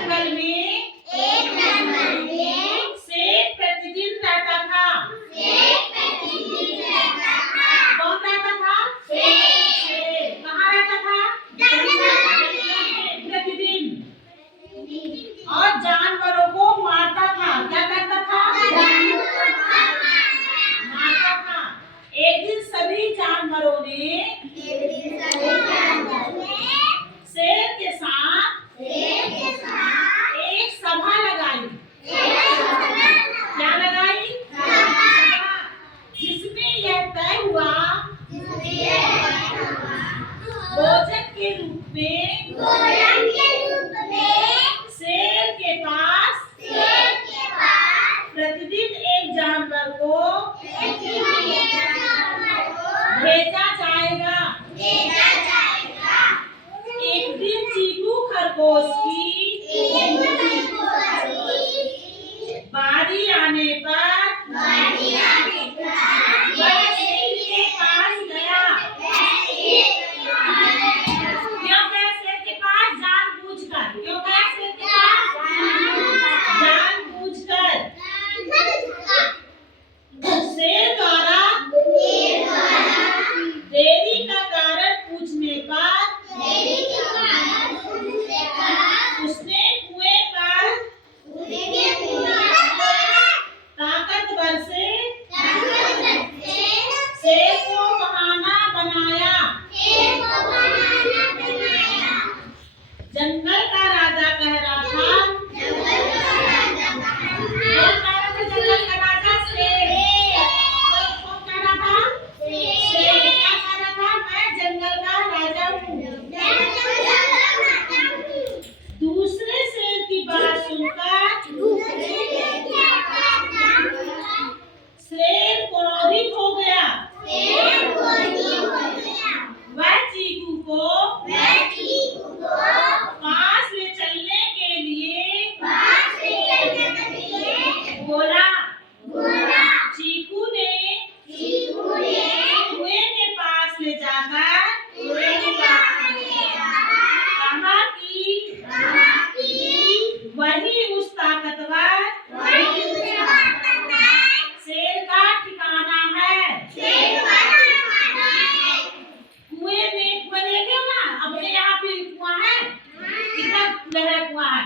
जंगल में शेर प्रतिदिन रहता था। कौन रहता था? शेर। कहाँ रहता था? प्रतिदिन। और जानवरों को मारता था। क्या करता था? मारता था। एक दिन सभी जानवरों ने शेर के साथ एक सभा लगाई। क्या लगाई? जिसमें यह तय हुआ भोजन के रूप में शेर के पास प्रतिदिन एक जानवर को भेजा जाएगा। एक दिन चीकू खरगोश की बारी आने पर वह शेर के पास गया। क्यों गया शेर के पास? जानबूझकर। क्यों गया शेर के पास? जानबूझकर। शेर द्वारा देरी का कारण पूछने पर उसने कुएं पर ताकतवर से शेर को बहाना बनाया। जंगल का राजा कह रहा था। कौन कह रहा था? जंगल का राजा शेर। कौन कह रहा था? शेर। क्या कह रहा था? मैं जंगल का राजा हूँ। दूसरे शेर की बात सुनकर शेर क्रोधित हो गया। वह चीकू को पास ले चलने के लिए बोला। चीकू ने कुएं के पास ले जाकर कहा कि वही उस ताकतवर शेर का ठिकाना है। कुएं में कुएं देखे हो ना? अपने यहाँ पे कुआं है। कितना गहरा कुआं है?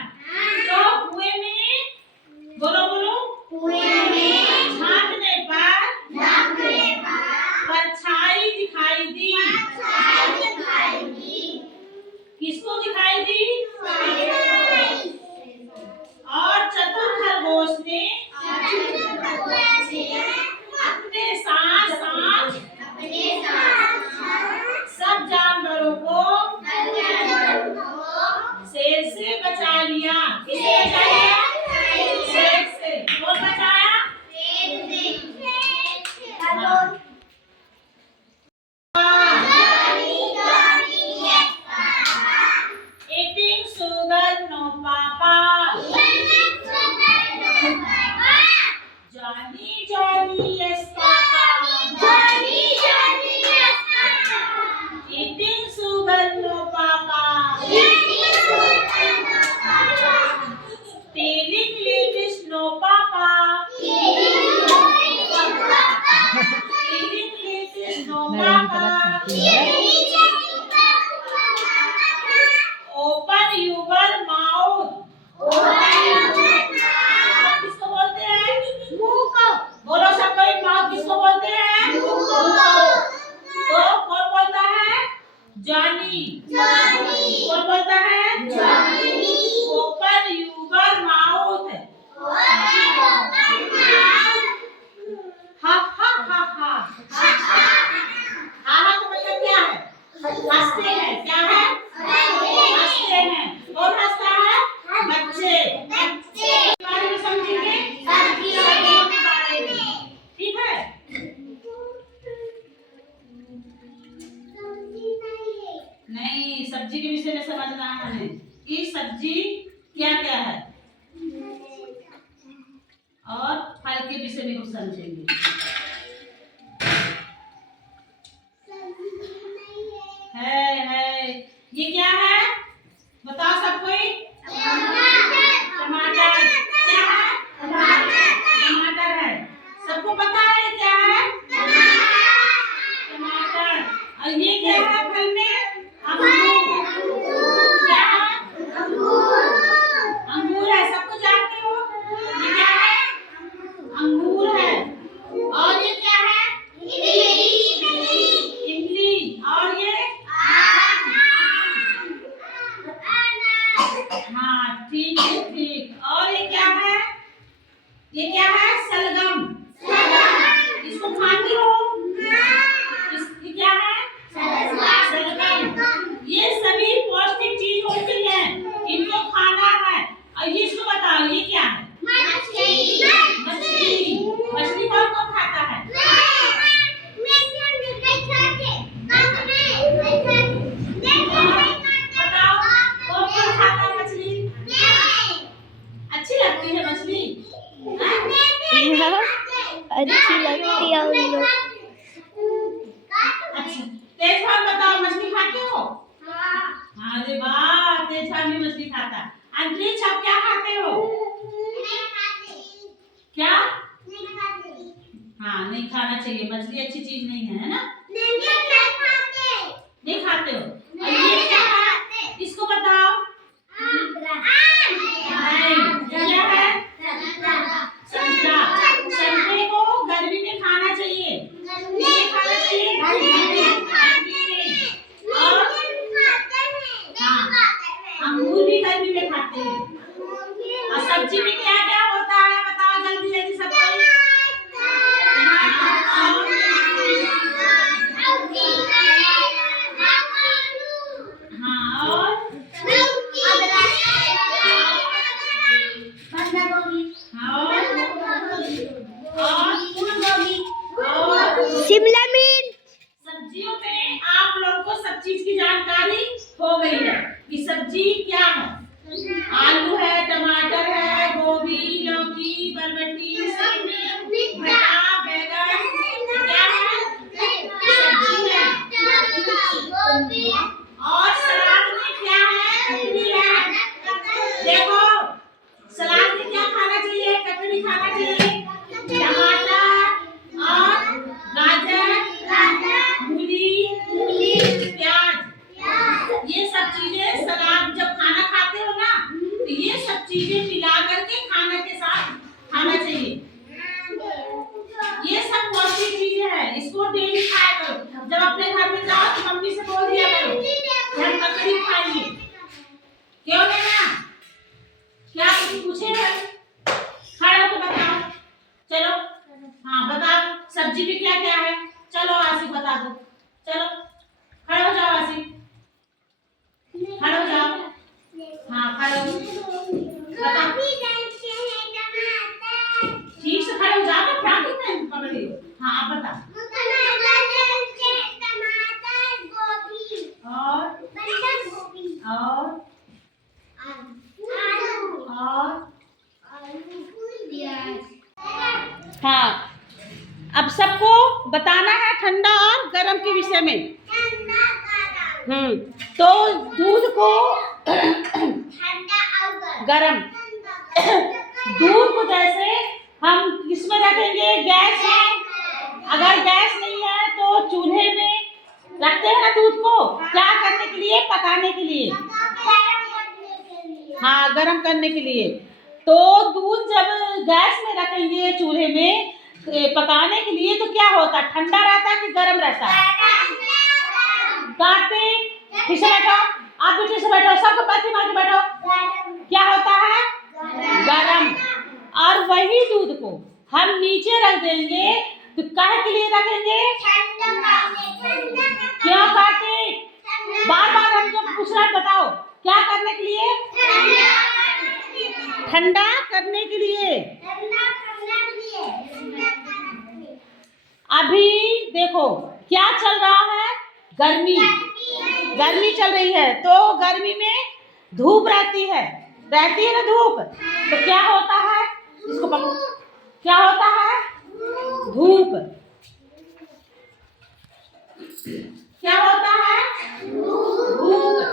तो कुएं में बोलो झांकने पर परछाई दिखाई दी। किसको दिखाई दी? और चतुर खरगोश ने अपने साथ सब जानवरों को शेर से बचा लिया। किससे बचा लिया? शेर से। कौन बचाया? Eating sugar, no papa. Johnny, yes papa. Eating sugar, no papa. Stealing lettuce, no papa. Stealing lettuce, no papa. Open your mouth. किसको बोलते हैं? मुंह को। बोलो सब कोई, माउथ किसको बोलते हैं? मुंह को। तो कौन बोलता है? जॉनी। कौन बोलता है? जॉनी। Open your mouth. हा हा हा हा। हा का मतलब क्या है? हंसते हैं। क्या है? हंसते हैं। कौन हंसता है? बच्चे। बारे में समझेंगे? सब्जियों के बारे में। ठीक है? नहीं, सब्जी के विषय में समझना है हमें कि सब्जी क्या क्या है और फल के विषय में कुछ समझेंगे। है ये क्या है? बताओ सब कोई। ठीक ठीक ठीक। और ये क्या है? ये क्या है? सलगम। इसको खाते हो? ये क्या है? सलगम। ये सभी पौष्टिक चीज होती है, इनको खाना है। और ये इसको बताओ, ये क्या है? मछली। मछली कौन कौन खाता है? बताओ कौन कौन खाता है मछली? अच्छी लगती है मछली? अच्छी लगती है उन लोग। अच्छा, तेजपाल बताओ, मछली खाते हो? अरे वाह, तेजपाल भी मछली खाता है। अंतरिक्ष, आप क्या खाते हो? क्या? हाँ, नहीं खाना चाहिए, मछली अच्छी चीज नहीं है ना? नहीं खाते हो? और ये क्या है? इसको बताओ। नहीं, क्या है? संतरा। संतरे को गर्मी में खाना चाहिए। किसमें खाना चाहिए? गर्मी में। और अंगूर भी गर्मी में खाते हैं। और सब्जी में क्या क्या होता है बताओ जल्दी जल्दी सब कोई। हाँ, और शिमला मिर्च। सब्जियों में आप लोगों को सब चीज की जानकारी हो गई है कि सब्जी क्या है। आलू है, टमाटर है, गोभी, लौकी, बरबटी, सेमी, भटा, बैगन, क्या है? सब्जी है। और सलाद में क्या है? ककड़ी है। देखो, सलाद में क्या खाना चाहिए? ककड़ी खाना चाहिए, टमाटर और गाजर, मूली, प्याज। ये सब चीजें सलाद जब खाना खाते हो ना, तो ये सब चीजें मिला करके खाने के साथ खाना चाहिए। ये सब पौष्टिक चीजें हैं, इसको डेली खाया करो। जब अपने घर में जाओ तो मम्मी से बोल दिया करो कि हम ककड़ी खाएंगे। क्यों ना? क्या कुछ पूछे है? खड़े होकर बताओ। चलो, हाँ बताओ, सब्जी में क्या क्या है? चलो आसिफ बता दो। चलो खड़े हो जाओ आसिफ, खड़े हो जाओ। हाँ खड़े हो, बताओ। ठीक से खड़े हो जाओ, प्राकृतिक में पकड़ी हो। हाँ आप बताओ। और हाँ, अब सबको बताना है ठंडा और गर्म के विषय में। तो दूध को गर्म, दूध को जैसे हम किसमें रखेंगे? गैस में। अगर गैस नहीं है तो चूल्हे में रखते हैं ना दूध को। क्या करने के लिए? पकाने के लिए। हाँ, गर्म करने के लिए। तो दूध जब गैस में रखेंगे चूल्हे में पकाने के लिए तो क्या होता है? ठंडा रहता है कि गर्म रहता है? काटते ठीक से बैठो, आप भी ठीक से बैठो, सबको पैसे मार के बैठो। क्या होता है? गर्म। और वही दूध को हम नीचे रख देंगे तो काहे के लिए रखेंगे? क्यों काटे? बार बार हम जब पूछ रहे हैं बताओ, क्या करने के लिए? ठंडा करने के लिए। अभी देखो क्या चल रहा है? गर्मी। गर्मी चल रही है, तो गर्मी में धूप रहती है ना धूप। तो क्या होता है? इसको पकड़ो, क्या होता है? धूप। क्या होता है? धूप।